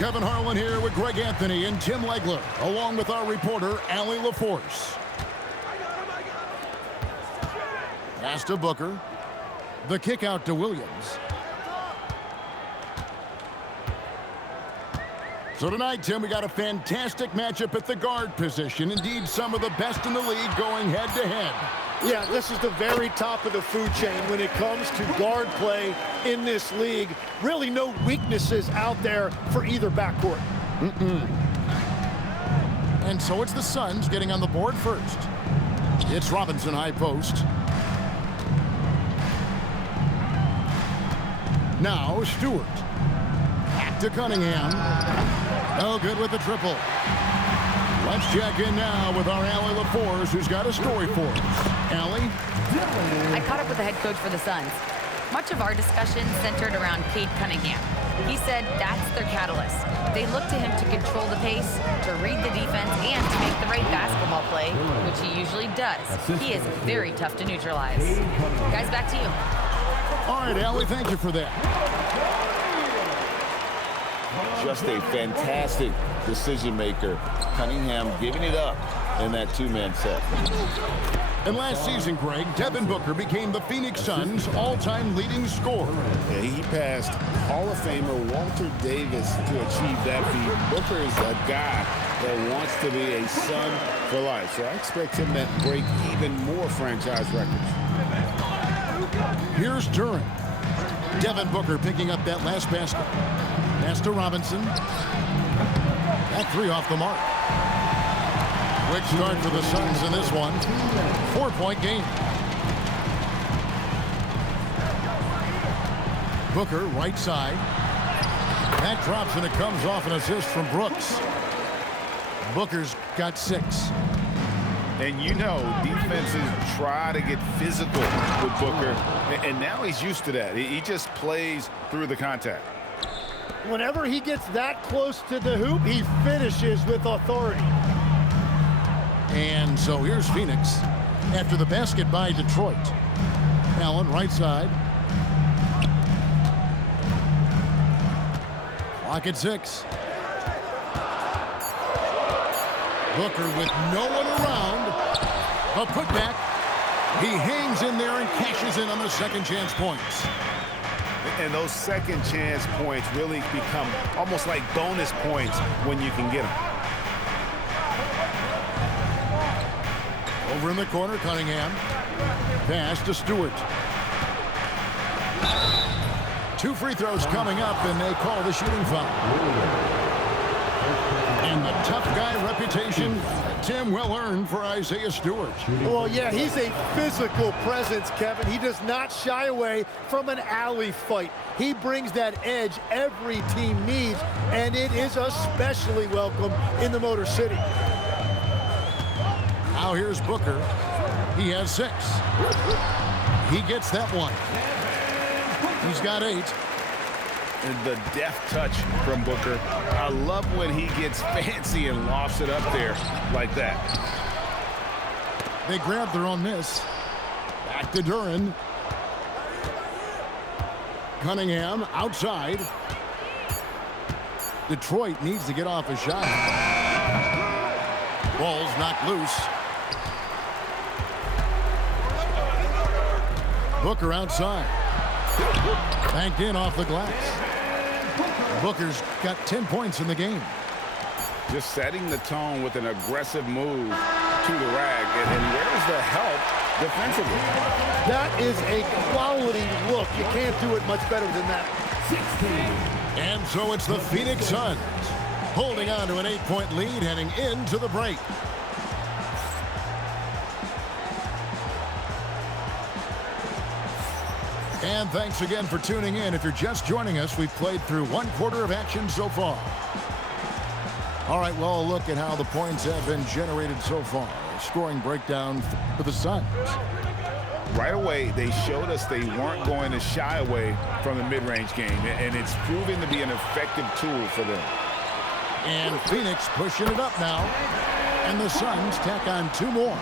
Kevin Harlan here with Greg Anthony and Tim Legler, along with our reporter, Allie LaForce. Pass to Booker. The kick out to Williams. So tonight, Tim, we got a fantastic matchup at the guard position. Indeed, some of the best in the league going head-to-head. Yeah, this is the very top of the food chain when it comes to guard play in this league. Really no weaknesses out there for either backcourt. And so it's the Suns getting on the board first. It's Robinson high post. Now Stewart. Back to Cunningham. Oh, good with the triple. Let's check in now with our Allie LaForce, who's got a story for us. Allie? I caught up with the head coach for the Suns. Much of our discussion centered around Cade Cunningham. He said that's their catalyst. They look to him to control the pace, to read the defense, and to make the right basketball play, which he usually does. He is very tough to neutralize. Guys, back to you. All right, Allie, thank you for that. Just a fantastic decision maker. Cunningham giving it up in that two-man set. And last season, Greg, Devin Booker became the Phoenix Suns' all-time leading scorer. Yeah, he passed Hall of Famer Walter Davis to achieve that feat. Booker is a guy that wants to be a Sun for life, so I expect him to break even more franchise records. Here's Duran. Devin Booker picking up that last basket. Pass to Robinson. That three off the mark. Quick start for the Suns in this one. 4-point game. Booker, right side. That drops and it comes off an assist from Brooks. Booker's got 6. And you know, defenses try to get physical with Booker, and now he's used to that. He just plays through the contact. Whenever he gets that close to the hoop, he finishes with authority. And so here's Phoenix after the basket by Detroit. Allen, right side. Clock at 6. Booker with no one around. A putback. He hangs in there and cashes in on the second chance points. And those second chance points really become almost like bonus points when you can get them. Over in the corner, Cunningham. Pass to Stewart. 2 free throws coming up, and they call the shooting foul. And the tough guy reputation, Tim, well earned for Isaiah Stewart. Well, yeah, he's a physical presence, Kevin. He does not shy away from an alley fight. He brings that edge every team needs, and it is especially welcome in the Motor City. Now here's Booker. He has 6. He gets that one. He's got 8. And the deft touch from Booker. I love when he gets fancy and lofts it up there like that. They grab their own miss. Back to Duran. Cunningham outside. Detroit needs to get off a shot. Ball's knocked loose. Booker outside. Banked in off the glass. Booker's got 10 points in the game. Just setting the tone with an aggressive move to the rack. And where's the help defensively? That is a quality look. You can't do it much better than that. And so it's the Phoenix Suns holding on to an 8-point lead heading into the break. And thanks again for tuning in. If you're just joining us, we've played through 1/4 of action so far. All right, well, a look at how the points have been generated so far. Scoring breakdown for the Suns. Right away, they showed us they weren't going to shy away from the mid-range game, and it's proving to be an effective tool for them. And Phoenix pushing it up now. And the Suns tack on 2 more.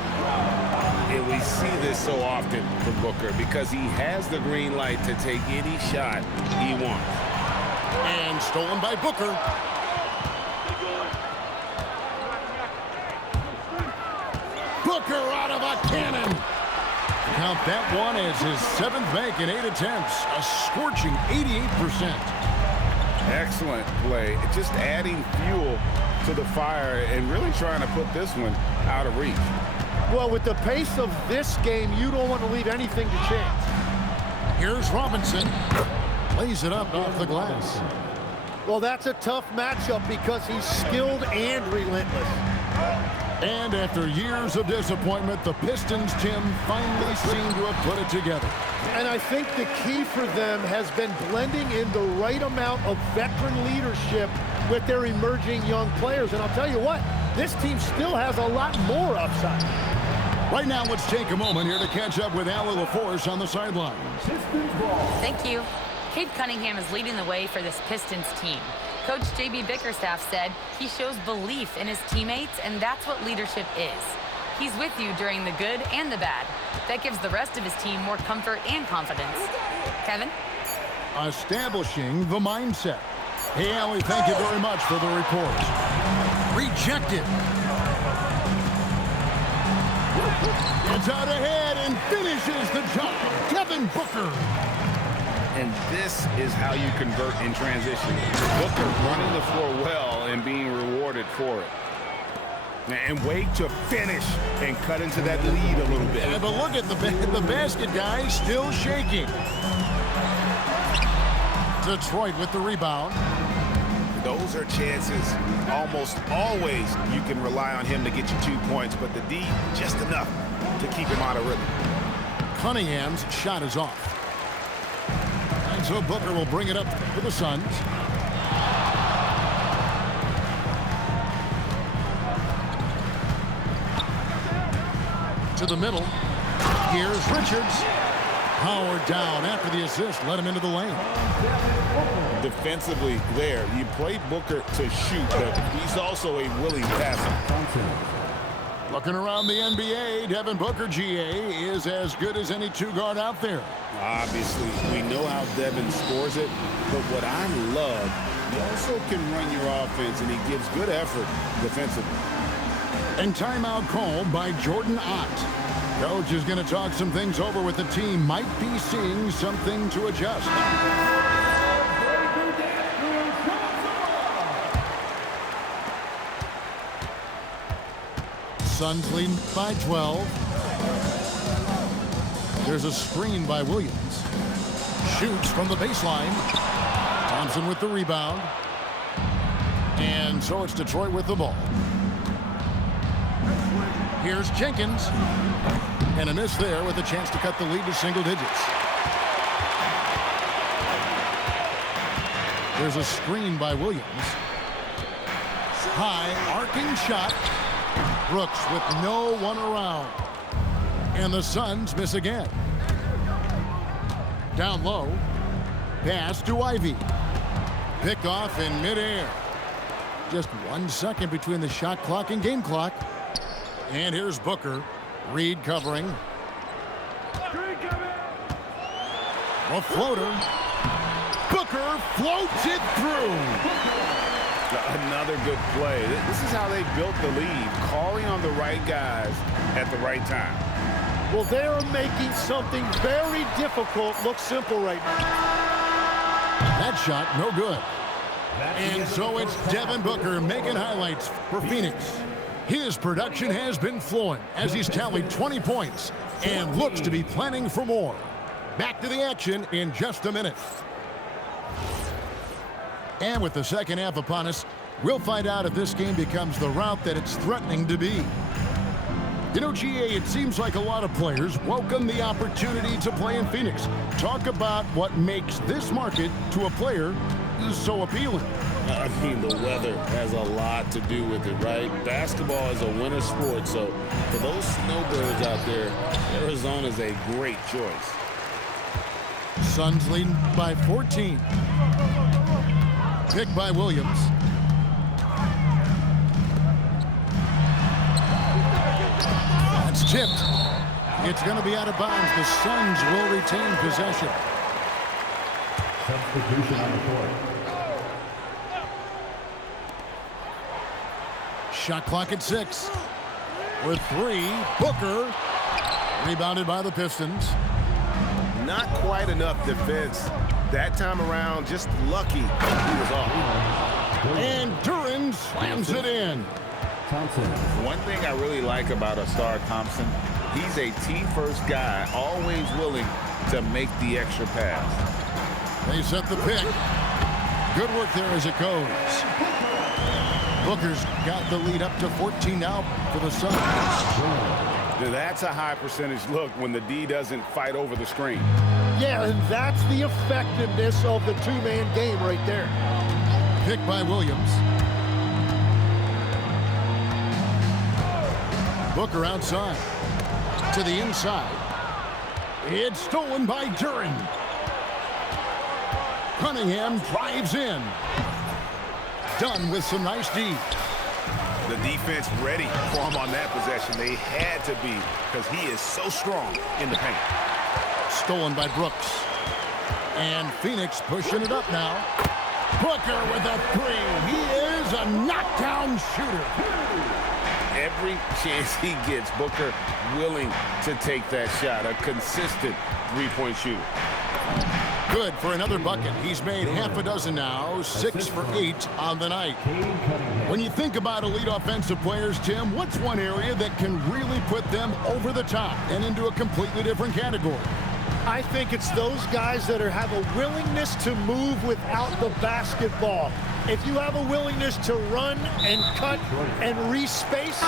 And we see this so often from Booker because he has the green light to take any shot he wants. And stolen by Booker. Booker out of a cannon. Count that one as his 7th make in 8 attempts. A scorching 88%. Excellent play. Just adding fuel to the fire and really trying to put this one out of reach. Well, with the pace of this game, you don't want to leave anything to chance. Here's Robinson. Lays it up off the glass. Well, that's a tough matchup because he's skilled and relentless. And after years of disappointment, the Pistons, Tim, finally seem to have put it together. And I think the key for them has been blending in the right amount of veteran leadership with their emerging young players. And I'll tell you what, this team still has a lot more upside. Right now, let's take a moment here to catch up with Allie LaForce on the sidelines. Thank you. Cade Cunningham is leading the way for this Pistons team. Coach J.B. Bickerstaff said he shows belief in his teammates, and that's what leadership is. He's with you during the good and the bad. That gives the rest of his team more comfort and confidence. Kevin? Establishing the mindset. Hey, Allie, thank you very much for the report. Rejected. Gets out ahead and finishes the job. Devin Booker. And this is how you convert in transition. Booker running the floor well and being rewarded for it. And wait to finish and cut into that lead a little bit. Yeah, but look at the basket guy still shaking. Detroit with the rebound. Those are chances. Almost always you can rely on him to get you 2 points, but the D just enough to keep him out of rhythm. Cunningham's shot is off. And so Booker will bring it up for the Suns. To the middle. Here's Richards. Howard down after the assist. Let him into the lane. Defensively there, you play Booker to shoot, but he's also a willing passer. Looking around the NBA, Devin Booker, GA, is as good as any two-guard out there. Obviously, we know how Devin scores it, but what I love, he also can run your offense, and he gives good effort defensively. And timeout called by Jordan Ott. Coach is going to talk some things over with the team. Might be seeing something to adjust. Suns lead by 12. There's a screen by Williams. Shoots from the baseline. Thompson with the rebound. And so it's Detroit with the ball. Here's Jenkins. And a miss there with a chance to cut the lead to single digits. There's a screen by Williams. High arcing shot. Brooks with no one around. And the Suns miss again. Down low. Pass to Ivy. Pick off in midair. Just 1 second between the shot clock and game clock. And here's Booker. Reed covering. A floater. Booker floats it through. Another good play. This is how they built the lead, calling on the right guys at the right time. Well, they are making something very difficult look simple right now. That shot, no good. And so it's Devin Booker making highlights for Phoenix. His production has been flowing as he's tallied 20 points and looks to be planning for more. Back to the action in just a minute. And with the second half upon us, we'll find out if this game becomes the route that it's threatening to be. You know, GA, it seems like a lot of players welcome the opportunity to play in Phoenix. Talk about what makes this market to a player so appealing. I mean, the weather has a lot to do with it, right? Basketball is a winter sport, so for those snowbirds out there, Arizona is a great choice. Suns leading by 14. Pick by Williams. It's tipped. It's going to be out of bounds. The Suns will retain possession. Substitution on the court. Shot clock at 6. with 3. Booker. Rebounded by the Pistons. Not quite enough defense that time around. Just lucky he was off. And Duran slams it in. One thing I really like about a star Thompson, he's a team-first guy, always willing to make the extra pass. They set the pick. Good work there as it goes. Booker's got the lead up to 14 now for the Suns. That's a high percentage look when the D doesn't fight over the screen. Yeah, and that's the effectiveness of the two-man game right there. Pick by Williams. Booker outside. To the inside. It's stolen by Duran. Cunningham drives in. Done with some nice D. The defense ready for him on that possession. They had to be because he is so strong in the paint. Stolen by Brooks. And Phoenix pushing it up now. Booker with a 3. He is a knockdown shooter. Every chance he gets, Booker willing to take that shot. A consistent three-point shooter. Good for another bucket. He's made half a dozen now, 6 for 8 on the night. When you think about elite offensive players, Tim, what's one area that can really put them over the top and into a completely different category? I think it's those guys that have a willingness to move without the basketball. If you have a willingness to run and cut and respace,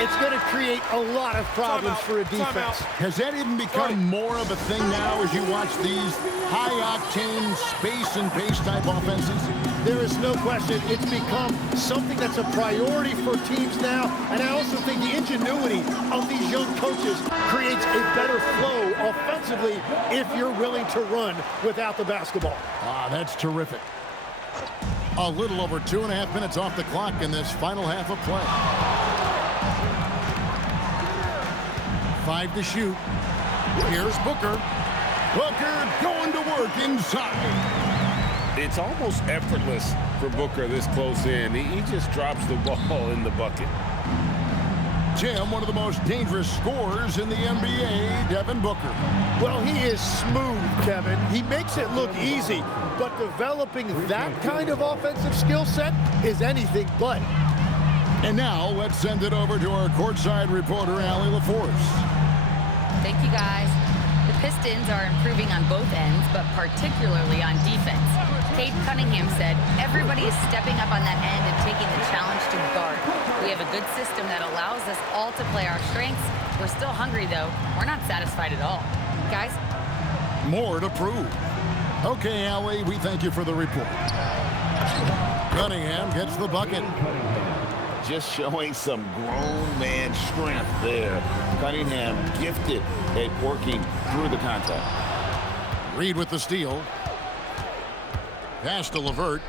it's going to create a lot of problems for a defense. Has that even become more of a thing now as you watch these high-octane space and pace type offenses? There is no question. It's become something that's a priority for teams now. And I also think the ingenuity of these young coaches creates a better flow offensively if you're willing to run without the basketball. Ah, that's terrific. A little over 2.5 minutes off the clock in this final half of play. 5 to shoot. Here's Booker. Booker going to work inside. It's almost effortless for Booker this close in. He just drops the ball in the bucket. Jim, one of the most dangerous scorers in the NBA, Devin Booker. Well, he is smooth, Kevin. He makes it look easy, but developing that kind of offensive skill set is anything but. And now let's send it over to our courtside reporter, Allie LaForce. Thank you, guys. The Pistons are improving on both ends, but particularly on defense. Cade Cunningham said, everybody is stepping up on that end and taking the challenge to guard. We have a good system that allows us all to play our strengths. We're still hungry, though. We're not satisfied at all. Guys? More to prove. Okay, Allie, we thank you for the report. Cunningham gets the bucket. Just showing some grown man strength there. Cunningham gifted at working through the contact. Reed with the steal. Pass to LeVert.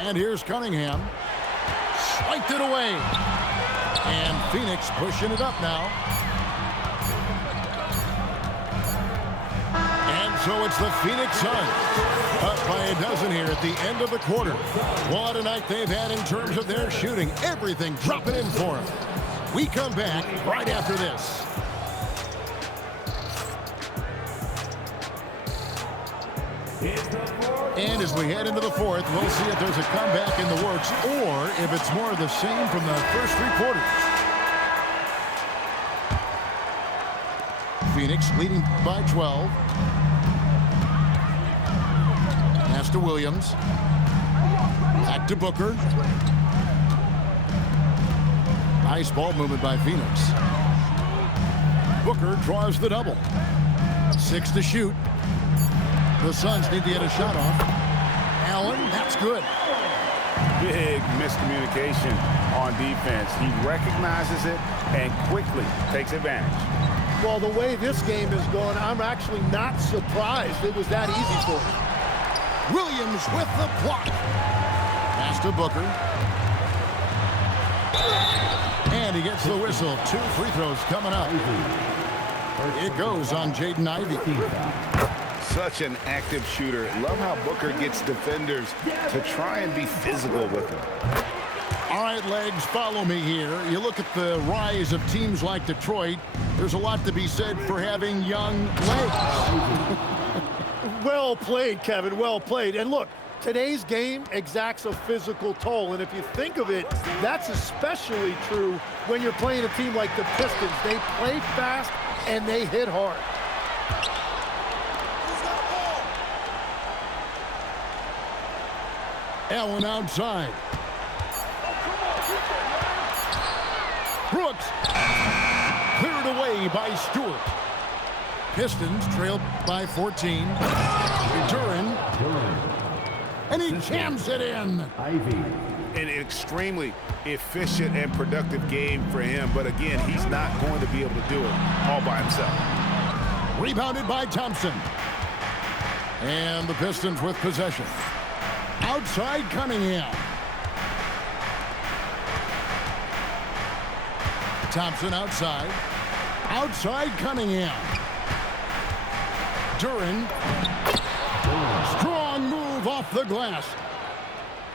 And here's Cunningham. Swiped it away. And Phoenix pushing it up now. And so it's the Phoenix Suns. Up by a dozen here at the end of the quarter. What a night they've had in terms of their shooting. Everything dropping in for them. We come back right after this. And as we head into the fourth, we'll see if there's a comeback in the works or if it's more of the same from the first 3 quarters. Phoenix leading by 12. Pass to Williams. Back to Booker. Nice ball movement by Phoenix. Booker draws the double. 6 to shoot. The Suns need to get a shot off. Allen, that's good. Big miscommunication on defense. He recognizes it and quickly takes advantage. Well, the way this game is going, I'm actually not surprised it was that easy for him. Williams with the block. Pass to Booker. And he gets the whistle. 2 free throws coming up. It goes on Jaden Ivey. Such an active shooter. Love how Booker gets defenders to try and be physical with him. All right, legs, follow me here. You look at the rise of teams like Detroit, there's a lot to be said for having young legs. Well played, Kevin, well played. And look, today's game exacts a physical toll, and if you think of it, that's especially true when you're playing a team like the Pistons. They play fast and they hit hard. Allen outside. Brooks cleared away by Stewart. Pistons trailed by 14. Duran. And he jams it in. An extremely efficient and productive game for him, but again, he's not going to be able to do it all by himself. Rebounded by Thompson. And the Pistons with possession. Outside Cunningham. Thompson outside. Outside Cunningham. Duran. Strong move off the glass.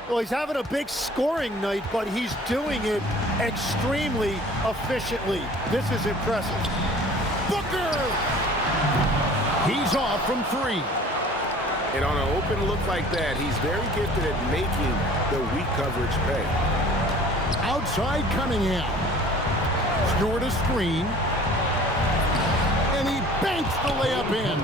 Well, he's having a big scoring night, but he's doing it extremely efficiently. This is impressive. Booker! He's off from 3. And on an open look like that, he's very gifted at making the weak coverage pay. Outside Cunningham. Stewart a screen. And he banks the layup in.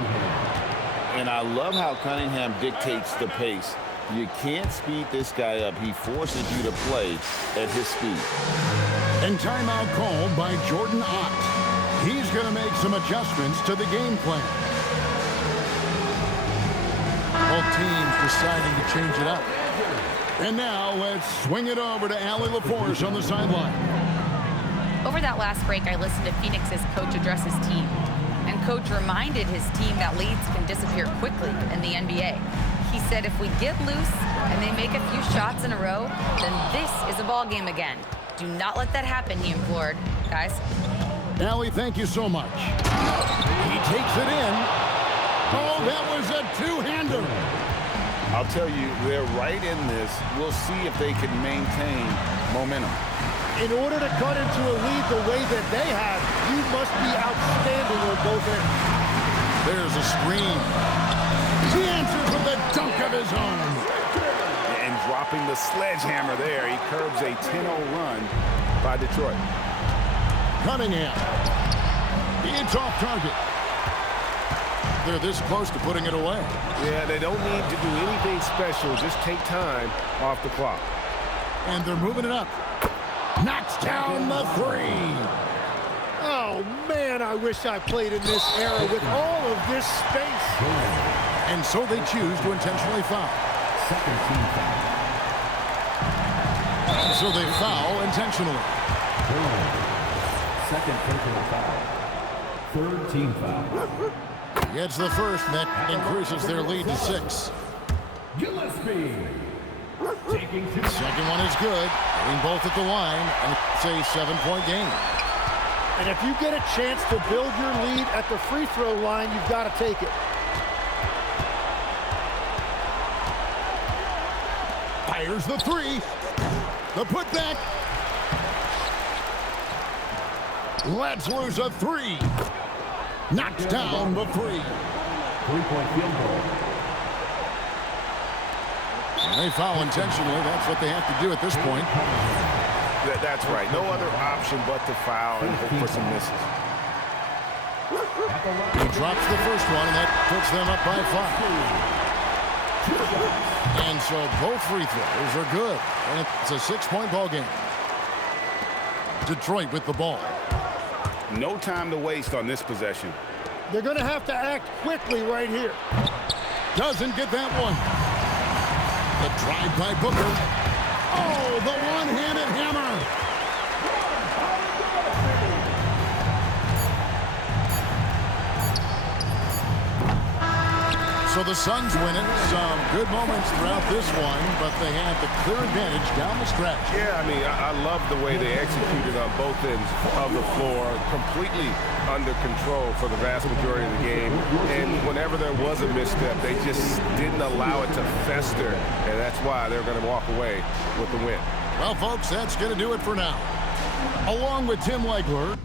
And I love how Cunningham dictates the pace. You can't speed this guy up. He forces you to play at his speed. And timeout called by Jordan Ott. He's going to make some adjustments to the game plan. Both teams deciding to change it up. And now let's swing it over to Allie LaForce on the sideline. Over that last break, I listened to Phoenix's coach address his team. And coach reminded his team that leads can disappear quickly in the NBA. He said if we get loose and they make a few shots in a row, then this is a ball game again. Do not let that happen, he implored. Guys. Allie, thank you so much. He takes it in. Oh, that was a two-hander. I'll tell you, they're right in this. We'll see if they can maintain momentum. In order to cut into a lead the way that they have, you must be outstanding on both ends. There's a screen. He answers with a dunk of his own. And dropping the sledgehammer there, he curbs a 10-0 run by Detroit. Cunningham. It's off target. They're this close to putting it away. Yeah, they don't need to do anything special. Just take time off the clock. And they're moving it up. Knocks down the 3. Oh, man, I wish I played in this era with all of this space. And so they choose to intentionally foul. Second team foul. And so they foul intentionally. Second personal foul. Third team foul. Gets the first, and that increases their lead to 6. Gillespie. Taking two. Second one is good. Hitting both at the line, and it's a 7-point game. And if you get a chance to build your lead at the free throw line, you've got to take it. Fires the 3. The putback. Lets loose a 3. Knocks down the 3. 3-point field goal. And they foul intentionally. That's what they have to do at this point. That's right. No other option but to foul and hope for some misses. He drops the first one, and that puts them up by 5. And so both free throws are good. And it's a 6-point ball game. Detroit with the ball. No time to waste on this possession. They're going to have to act quickly right here. Doesn't get that one. The drive by Booker. Oh, the one-handed hammer. So the Suns win it. Some good moments throughout this one, but they had the clear advantage down the stretch. Yeah, I mean, I love the way they executed on both ends of the floor, completely under control for the vast majority of the game. And whenever there was a misstep, they just didn't allow it to fester, and that's why they're going to walk away with the win. Well, folks, that's going to do it for now. Along with Tim Legler,